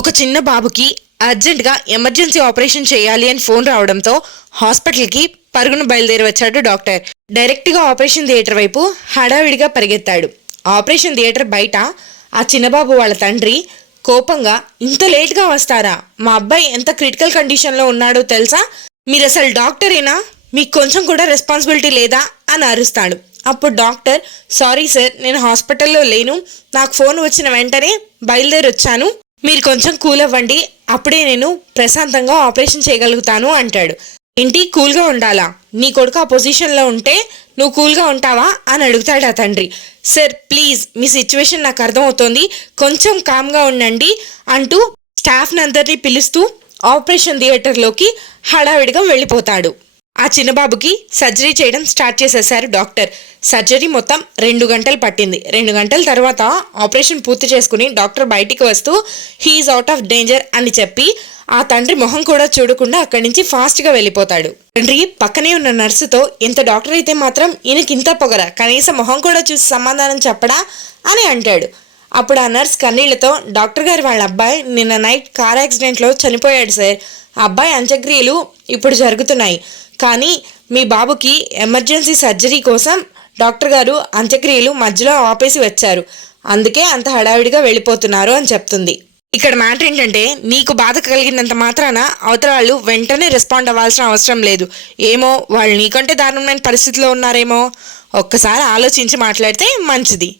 ఒక చిన్న బాబుకి అర్జెంటుగా ఎమర్జెన్సీ ఆపరేషన్ చేయాలి అని ఫోన్ రావడంతో హాస్పిటల్కి పరుగున బయలుదేరి వచ్చాడు డాక్టర్. డైరెక్ట్గా ఆపరేషన్ థియేటర్ వైపు హడావిడిగా పరిగెత్తాడు. ఆపరేషన్ థియేటర్ బయట ఆ చిన్నబాబు వాళ్ళ తండ్రి కోపంగా, ఇంత లేట్గా వస్తారా, మా అబ్బాయి ఎంత క్రిటికల్ కండిషన్లో ఉన్నాడో తెలుసా, మీరు అసలు డాక్టరేనా, మీకు కొంచెం కూడా రెస్పాన్సిబిలిటీ లేదా అని అరుస్తాడు. అప్పుడు డాక్టర్, సారీ సార్, నేను హాస్పిటల్లో లేను, నాకు ఫోన్ వచ్చిన వెంటనే బయలుదేరి వచ్చాను, మీరు కొంచెం కూల్ అవ్వండి, అప్పుడే నేను ప్రశాంతంగా ఆపరేషన్ చేయగలుగుతాను అంటాడు. ఏంటి కూల్గా ఉండాలా, నీ కొడుకు ఆ పొజిషన్లో ఉంటే నువ్వు కూల్గా ఉంటావా అని అడుగుతాడు ఆ తండ్రి. సార్ ప్లీజ్, మీ సిచ్యువేషన్ నాకు అర్థమవుతోంది, కొంచెం కామ్గా ఉండండి అంటూ స్టాఫ్ని అందరినీ పిలుస్తూ ఆపరేషన్ థియేటర్లోకి హడావిడిగా వెళ్ళిపోతాడు. ఆ చిన్నబాబుకి సర్జరీ చేయడం స్టార్ట్ చేసేసారు డాక్టర్. సర్జరీ మొత్తం 2 గంటలు పట్టింది. 2 గంటల తర్వాత ఆపరేషన్ పూర్తి చేసుకుని డాక్టర్ బయటికి వస్తూ హీఈస్ అవుట్ ఆఫ్ డేంజర్ అని చెప్పి ఆ తండ్రి మొహం కూడా చూడకుండా అక్కడి నుంచి ఫాస్ట్గా వెళ్ళిపోతాడు. తండ్రి పక్కనే ఉన్న నర్సుతో, ఇంత డాక్టర్ అయితే మాత్రం ఈయనకి ఇంత పొగరా, కనీసం మొహం కూడా చూసి సమాధానం చెప్పడా అని అంటాడు. అప్పుడు ఆ నర్స్ కన్నీళ్లతో, డాక్టర్ గారు వాళ్ళ అబ్బాయి నిన్న నైట్ కార్ యాక్సిడెంట్లో చనిపోయాడు సార్, ఆ అబ్బాయి అంత్యక్రియలు ఇప్పుడు జరుగుతున్నాయి, కానీ మీ బాబుకి ఎమర్జెన్సీ సర్జరీ కోసం డాక్టర్ గారు అంత్యక్రియలు మధ్యలో ఆపేసి వచ్చారు, అందుకే అంత హడావిడిగా వెళ్ళిపోతున్నారు అని చెప్తుంది. ఇక్కడ మ్యాటర్ ఏంటంటే, నీకు బాధ కలిగినంత మాత్రాన అవతల వాళ్ళు వెంటనే రెస్పాండ్ అవ్వాల్సిన అవసరం లేదు. ఏమో వాళ్ళు నీకంటే దారుణమైన పరిస్థితిలో ఉన్నారేమో, ఒక్కసారి ఆలోచించి మాట్లాడితే మంచిది.